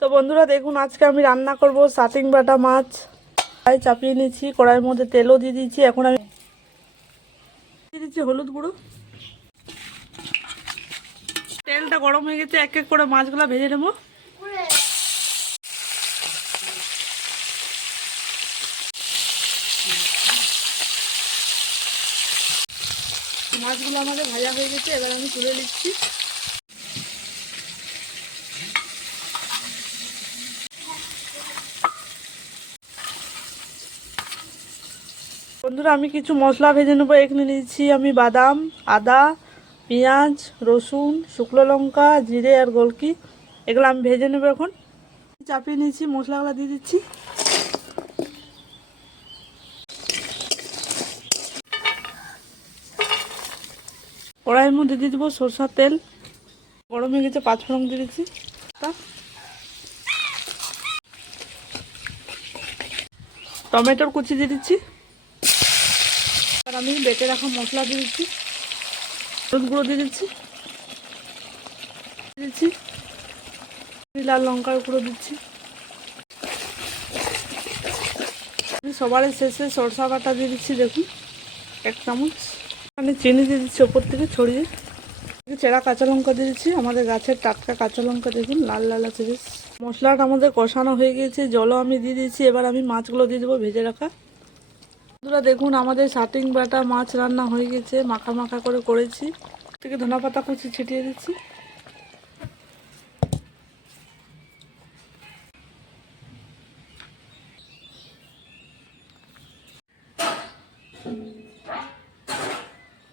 তো বন্ধুরা দেখুন, আজকে আমি রান্না করব শাটিং বাটা মাছ। কড়াই চাপিয়ে নিয়েছি, কড়াইয়ের মধ্যে তেলও দিয়ে দিয়েছি। এখন আমি দিয়ে দিচ্ছি হলুদ গুঁড়ো। তেলটা গরম হয়ে গেছে, এক এক করে মাছগুলো ভেজে নেব। মাছগুলো আমাদের ভাজা হয়ে গেছে, এবার আমি তুলে নিচ্ছি। বন্ধুরা আমি কিছু মশলা ভেজে নেবো। এখানে নিয়েছি আমি বাদাম, আদা, পেঁয়াজ, রসুন, শুকনো লঙ্কা, জিরে আর গোলকি। এগুলো আমি ভেজে নেবো। এখন চাপিয়ে নিয়েছি, মশলাগুলো দিয়ে দিচ্ছি। কড়াইয়ের মধ্যে দিয়ে দেবো সরষার তেল। গরম হয়ে গেছে, 5 ফোড়ন দিয়ে দিচ্ছি। টমেটোর কুচি দিয়ে দিচ্ছি। আর আমি বেটে রাখা মশলা দিয়ে দিচ্ছি। হলুদ গুঁড়ো দিয়ে দিচ্ছি লাল লঙ্কার গুঁড়ো দিচ্ছি। আমি সবার শেষে সরষা বাটা দিয়ে দিচ্ছি, দেখুন 1 চামচ। আমি চিনি দিয়ে দিচ্ছি ওপর থেকে ছড়িয়ে। চেরা কাঁচা লঙ্কা দিয়ে দিচ্ছি, আমাদের গাছের টাটকা কাঁচা লঙ্কা, দেখুন লাল লাল আছে বেশ। মশলাটা আমাদের কষানো হয়ে গিয়েছে, জলও আমি দিয়ে দিয়েছি। এবার আমি মাছগুলো দিয়ে দেবো ভেজে রাখা। বন্ধুরা দেখুন, আমাদের শাটিং বাটা মাছ রান্না হয়ে গেছে, মাখা মাখা করে করেছি। থেকে ধনেপাতা কুচি ছিটিয়ে দিচ্ছি।